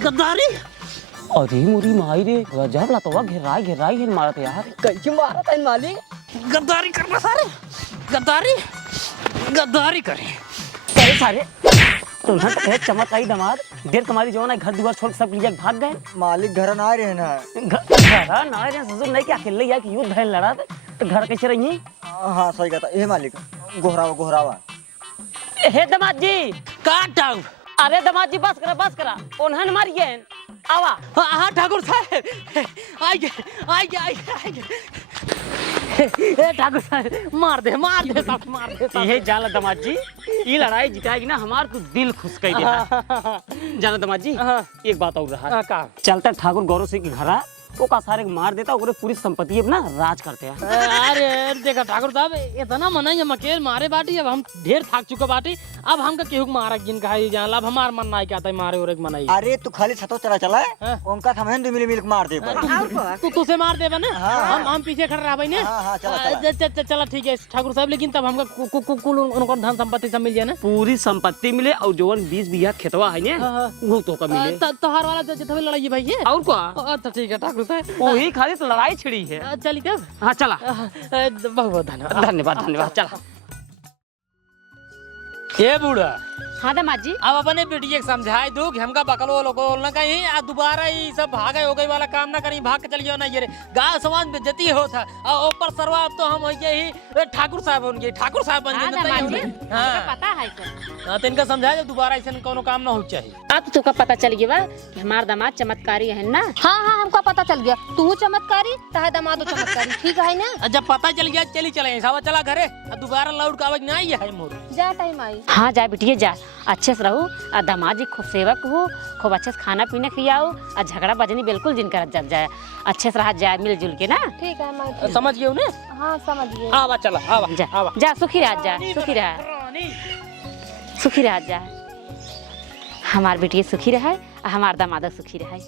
गद्दारी। अरे मोरी माई रे, गजब लतवा घेराई है मारत यार। कैसे मारा था मालिक? गद्दारी कर बे सारे, गद्दारी करे सारे तुम्हारे चमत्कारी दामाद देर तुम्हारी जो ना घर दुआर छोड़ सब लिया भाग गए। मालिक घर ना रहे ना, घर ना रहे ससुर नहीं क्या अकेले या कि युद्ध है लड़ा तो घर कैसे रही? हाँ सही कहता ए मालिक, गोहरावा। हे दामाद जी काटाऊ। अरे दामाद जी बस करा उन्हें मारिए आवा। हाँ ठाकुर साहब आई गए ठाकुर साहब मार दे ये जाला दामाद जी, ये लड़ाई जिताएगी ना हमार तो दिल खुश कर देगा। जाना दामाद जी, एक बात और रहा, चलता ठाकुर गौरव सिंह के घर तो का सारे मार देता और पूरी संपत्ति अपना राज करते हैं। अरे देखा ठाकुर साहब इतना मना हम अकेले मारे बाटी, अब हम ढेर थाक चुके बाटी, अब हमका केहू मारा गिन कहा जान ला, अब हमार मन ना क्या मारे और एक मनाई। अरे तू खाली छतो चला चला है उनका हमें दो मिली मिल्क मार दे तू तुझसे मार देबा ना, हम पीछे खड़े रह ने। हाँ, चला। चला ठीक है ठाकुर साहब, लेकिन तब हमका कुल उनको धन संपत्ति सब मिल जाए ना। पूरी संपत्ति मिले और जोन 20 बीघा खेतवा है ना वो तो का मिले। तोहार वाला जितना लड़ाई भाई है और क्या तो ठीक है ठाकुर साहब, वही खाली तो लड़ाई छिड़ी है। चली तब। हाँ चला, बहुत बहुत धन्यवाद। धन्यवाद चला। ये बूढ़ा हाँ दामाद जी, अब अपने बेटिए के समझाई दो कि हमका बकलो लोगो ना कहीं आ दोबारा ये सब भागे हो गई वाला काम ना करी, भाग के चलिए ना। ये रे गांव समाज में जती हो था और ऊपर सरवा अब तो हम हो गए ही ठाकुर साहब बन गए, ठाकुर साहब बन हाँ गए। दामाद जी, हमको पता है सर। हाँ तो इनका समझाया जब दोबारा ऐसा कोनो काम ना हो चाहिए। अब तुका पता चल गया कि हमार दामाद चमत्कारी है ना। हाँ हाँ हमको पता चल गया, तू चमत्कारी ताहे दामादो चमत्कारी, ठीक है ना। जब पता चल गया चली चले सावा चला घरे, दोबारा लौट का आवाज ना आई है मोर। जा टाइम आई। हाँ जा बिटिया जा, अच्छे से रहो और दामाद जी खूब सेवक हो, खूब अच्छे से खाना पीना खियाओ और झगड़ा बजनी बिल्कुल जिनका जब जाए, अच्छे से रहा जाए मिलजुल के ना। ठीक है मैं समझ गए ना। हाँ समझ गए। आवा चला आवा जा आवा। जा, सुखी रह जा, सुखी रह, सुखी रह जा। हमार बेटिया सुखी रहे, हमार दामाद सुखी रहे।